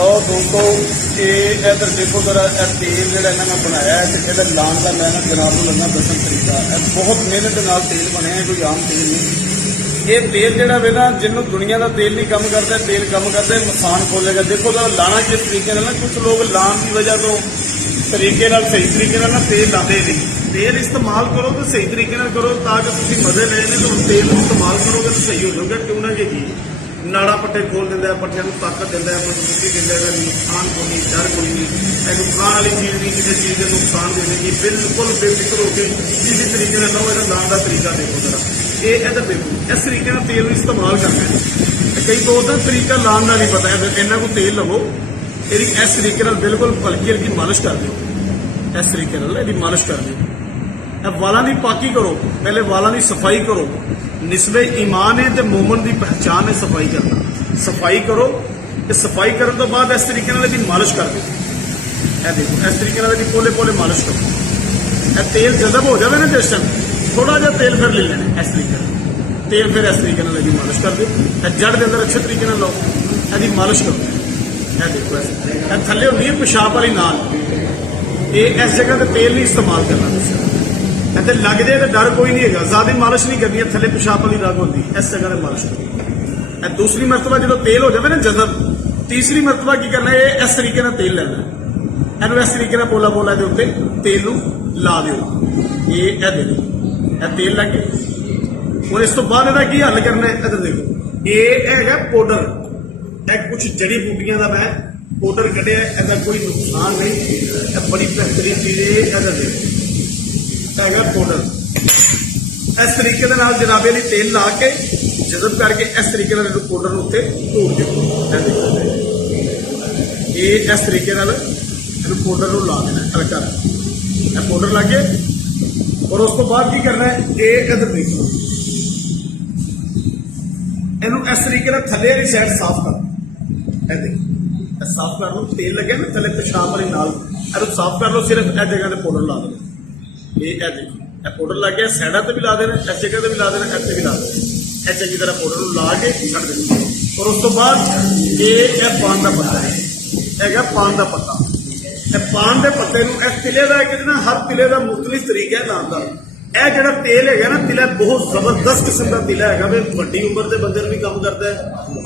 लो दोस्तों ये इधर देखो जरा तेल जो मैं बनाया है इधर लाने का मैं जनाब को लगा दसन तरीका बहुत मेहनत नाल तेल बने कोई आम तेल नहीं। ये तेल जोड़ा वे ना जिन्हों दुनिया का तेल नहीं कम करता तेल कम करता नुकसान खोलेगा। देखो जरा लाना किस तरीके ना कुछ लोग लान की वजह तो तरीके सही तरीके ना तेल लाते नहीं। तेल इस्तेमाल करो तो सही तरीके करो ताकि तुम मजे लेने तो तेल इस्तेमाल करोगे तो सही हो जाओगे। क्यों ना कि नाड़ा पट्टे खोल देंगे पट्टिया ताकत देंगे मजबूती देंगे नुकसान कोई नहीं डर कोई नहीं नुकसान वाली चीज़ नहीं किसी चीज़ के नुकसान देगी बिल्कुल बेफिक्र होकर किसी तरीके लो इधर लाने का तरीका देखो जरा ये इधर देखो इस तरीके तेल इस्तेमाल करना है। कई तो उधर तरीका लाने का नहीं पता है इन्हों को तेल लवो यदि इस तरीके बिल्कुल हल्की हल्की मालिश कर दो इस तरीके यदि मालिश कर दो वालों की पाकी करो पहले वालों की सफाई करो। निस्बे ईमान है तो मोमन की पहचान है सफाई करना। सफाई करो सफाई करने तो बाद इस तरीके मालिश कर दो देखो इस तरीके पोले पोले मालिश करो। तेल जजब हो जाए ना जिस टाइम थोड़ा जहा तेल फिर ले लेना इस तरीके तेल फिर इस तरीके मालिश कर दो। जड़ के अंदर अच्छे तरीके लो यदि मालिश करो देखो थले होनी है पेशाब वाली नाल ये इस जगह पर तेल नहीं इस्तेमाल करना इतने लग जाए तो डर कोई नहीं है। ज्यादा मालिश नहीं करनी थले पेशाब वाली रग होती इस जगह पर मालिश करो। दूसरी मरतबा जो तेल हो जाए ना जजब तीसरी मरतबा की करना है इस तरीके तेल लेना इनू इस तरीके पोला पोला के उत्ते तेल ला दो ये देखो तेल लगे और इस तो बाद इसका की हल करना है। इधर देखो ये है पाउडर कुछ जड़ी बूटियां का मैं पाउडर कढ़िया इसका कोई नुकसान नहीं बड़ी बेहतरीन चीज है। इधर देखो पाउडर इस तरीके जनाबे लिए तेल ला के जजब करके इस तरीके पाउडर उत्ते धोड़ दो ये इस तरीके पाउडर ला देना हल्का पाउडर ला के और उस तो बाद की करना है ये इधर देखो इनू इस तरीके थले वाली साइड साफ कर देखो साफ कर लो तेल लगे ना थले पेशाब वाली नाल साफ कर लो सिर्फ इस जगह से पाउडर ला देना ये देखो पाउडर लग गया साइडा से भी ला देना इस जगह से भी ला देना इतने भी ला देना चंगी तरह पाउडर ला के छड़ देना। और उस तो बाद ये पान का पत्ता है पान का पत्ता पान के पत्ते इस तिले का हर तिले का मुख्तलिफ तरीका है लाने का। यह जो तेल है ना तिला बहुत जबरदस्त किस्म का तिला है वड्डी उम्र के बंदे भी काम करता है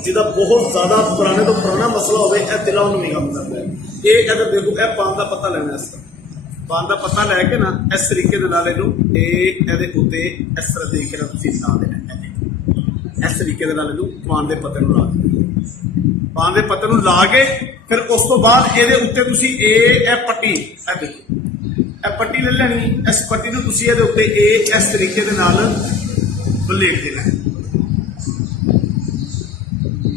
जिसका बहुत ज्यादा पुराने तो पुराना मसला हो तिला उन्होंने भी काम करता है। ये अगर देखो यह पान का पत्ता लेना इसका पान का पत्ता लैके ना इस तरीके उत्ते इस तरह तरीके ला देना इस तरीके पान के पत्ते ला देना पान के पत्ते ला के फिर उस तो बाद ये उत्ते पट्टी देखो पट्टी ले लेनी इस पट्टी को इस तरीके वलेट देना